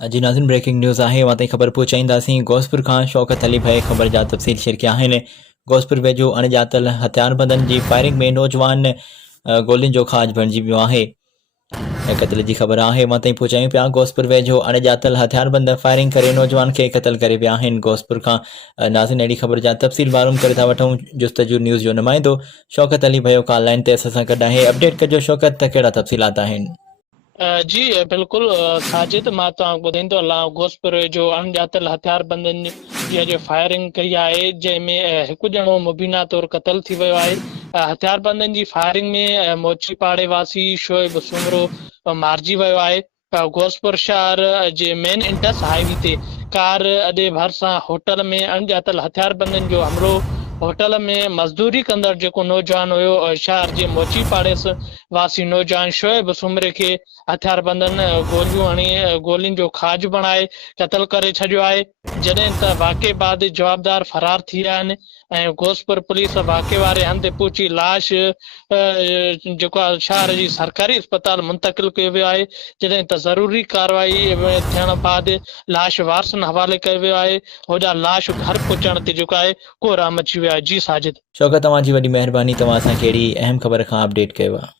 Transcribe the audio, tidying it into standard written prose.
जी नाज़रीन, breaking news आहे वहाँ ताईं ख़बर पहुचाईंदासीं। गोसपुर खां शौकत अली भाई ख़बर जा तफ़सील शेयर किया आहिनि। गोसपुर वेझो अणॼातल हथियारबंदनि जी फायरिंग में नौजवान गोलियुनि जो खाज बणिजी वियो आहे। क़त्ल जी ख़बर आहे वहाँ ताईं पहुचायूं पिया। गोसपुर वेझो अणॼातल हथियारबंद फायरिंग करे नौजवान खे क़त्ल करे विया आहिनि। गोसपुर खां नाज़रीन अहिड़ी ख़बर जा तफ़सील मालूम करे था वठूं। जुस्तजू न्यूज़ जो नुमाइंदो शौकत अली भयो का लाइन ते असां सां गॾु आहे। अपडेट कजो शौकत, त कहिड़ा तफ़सीलात आहिनि? जी बिल्कुल साजिद, मां तव्हांखे ॿुधाईंदो हलां। गोसपुर जो अणॼातल हथियारबंदनि जी अॼु फायरिंग कई आहे, जंहिंमें हिकु ॼणो मुबीना तौरु क़तल थी वियो आहे। हथियारबंदनि जी फायरिंग में मोची पाड़े वासी शोएब सुमरो मारिजी वियो आहे। गोसपुर शहर जे मेन इंटस हाईवे ते कार अॾे भरिसां होटल में अणॼातल हथियारबंदनि जो हमिलो। होटल में मज़दूरी कंदड़ जेको नौजवान हुयो, शहर जे मोची पाड़ेस वासी नौजवान शोएब सुमरे खे हथियारबंदनि गोलियूं हणी गोलियुनि जो खाज बणाए क़तल करे छॾियो आहे। जॾहिं त वाक़े बाद जवाबदार फरार थी विया आहिनि ऐं गोसपुर पुलिस वाक़े वारे हंधि पहुची लाश जेको आहे शहर जी सरकारी अस्पताल मुंतक़िल कयो वियो आहे। जॾहिं त ज़रूरी कार्रवाई थियण बाद लाश वारसनि हवाले कयो वियो आहे। होॾां लाश घर पहुचण ते जेको आहे कोहराम मची वियो आहे। जी साजिद। शौकत, तव्हांजी वॾी महिरबानी। तव्हां असांखे अहिड़ी अहम ख़बर खां अपडेट कयो आहे।